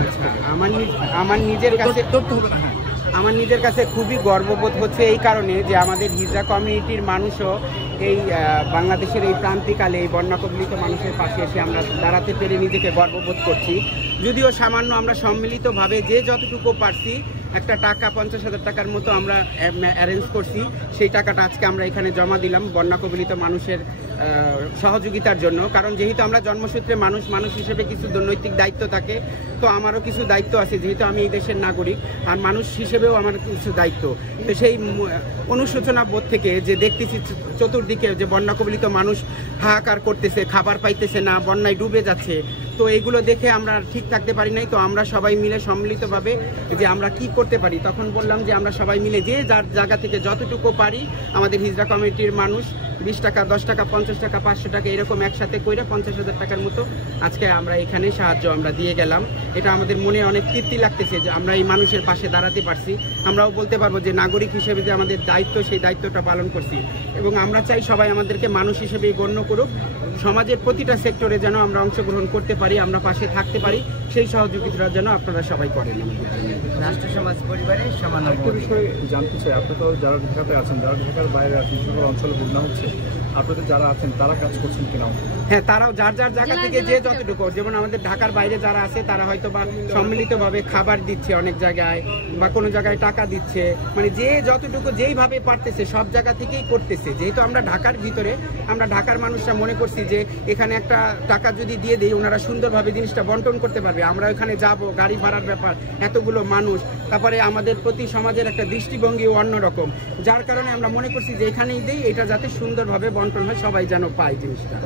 আচ্ছা, আমার নিজের কাছে খুবই গর্ববোধ হচ্ছে এই কারণে যে আমাদের হিজড়া কমিউনিটির মানুষও এই বাংলাদেশের এই প্রান্তিকালে এই বন্যা কবলিত মানুষের পাশে এসে আমরা দাঁড়াতে পেরে নিজেকে গর্ববোধ করছি। যদিও সামান্য আমরা সম্মিলিতভাবে যে যতটুকু পারছি একটা টাকা 50,000 টাকার মতো আমরা অ্যারেঞ্জ করছি, সেই টাকাটা আজকে আমরা এখানে জমা দিলাম বন্যা কবলিত মানুষের সহযোগিতার জন্য। কারণ যেহেতু আমরা জন্মসূত্রে মানুষ হিসেবে কিছু নৈতিক দায়িত্ব থাকে, তো আমারও কিছু দায়িত্ব আছে, যেহেতু আমি এই দেশের নাগরিক আর মানুষ হিসেবেও আমার কিছু দায়িত্ব। তো সেই অনুশোচনা বোধ থেকে যে দেখতেছি চতুর্দিকে যে বন্যা কবলিত মানুষ হাহাকার করতেছে, খাবার পাইতেছে না, বন্যায় ডুবে যাচ্ছে, তো এইগুলো দেখে আমরা ঠিক থাকতে পারি নাই। তো আমরা সবাই মিলে সম্মিলিতভাবে যে আমরা কি করতে পারি, তখন বললাম যে আমরা সবাই মিলে যে যার জায়গা থেকে যতটুকু পারি আমাদের হিজড়া কমিটির মানুষ 20 টাকা, 10 টাকা, 50 টাকা, 500 টাকা এরকম একসাথে করে 50,000 টাকার মতো আজকে আমরা এখানে সাহায্য আমরা দিয়ে গেলাম। এটা আমাদের মনে অনেক তৃপ্তি লাগতেছে যে আমরা এই মানুষের পাশে দাঁড়াতে পারছি। আমরাও বলতে পারবো যে নাগরিক হিসেবে যে আমাদের দায়িত্ব, সেই দায়িত্বটা পালন করছি। এবং আমরা চাই সবাই আমাদেরকে মানুষ হিসেবেই গণ্য করুক, সমাজের প্রতিটা সেক্টরে যেন আমরা অংশগ্রহণ করতে পারি, আমরা পাশে থাকতে পারি, সেই সহযোগিতা যেন আপনারা সবাই করেন। রাষ্ট্র সমাজ পরিবারের সমান বিষয়ে জানতে চাই, আপনি তো যারা ঢাকাতে আছেন, যারা ঢাকার বাইরে আছেন, সকল অঞ্চলে বন্যা হচ্ছে, আপনাদের যারা আছেন তারা কাজ করছেন কিনা? হ্যাঁ, তারাও যার যার জায়গা থেকে যে যতটুকু, যেমন আমাদের ঢাকার বাইরে যারা আছে তারা হয়তো বা সম্মিলিতভাবে খাবার দিচ্ছে অনেক জায়গায়, বা কোনো জায়গায় টাকা দিচ্ছে, মানে যে যতটুকু যেইভাবে পারতেছে সব জায়গা থেকেই করতেছে। যেহেতু আমরা ঢাকার ভিতরে, আমরা ঢাকার মানুষরা মনে করছি যে এখানে একটা টাকা যদি দিয়ে দিই ওনারা সুন্দরভাবে জিনিসটা বন্টন করতে পারবে। আমরা ওখানে যাব, গাড়ি ভাড়ার ব্যাপার, এতগুলো মানুষ, তারপরে আমাদের প্রতি সমাজের একটা দৃষ্টিভঙ্গিও অন্যরকম, যার কারণে আমরা মনে করছি যে এখানেই দিই, এটা যাতে সুন্দরভাবে বন্টন হয়, সবাই যেন পায় জিনিসটা।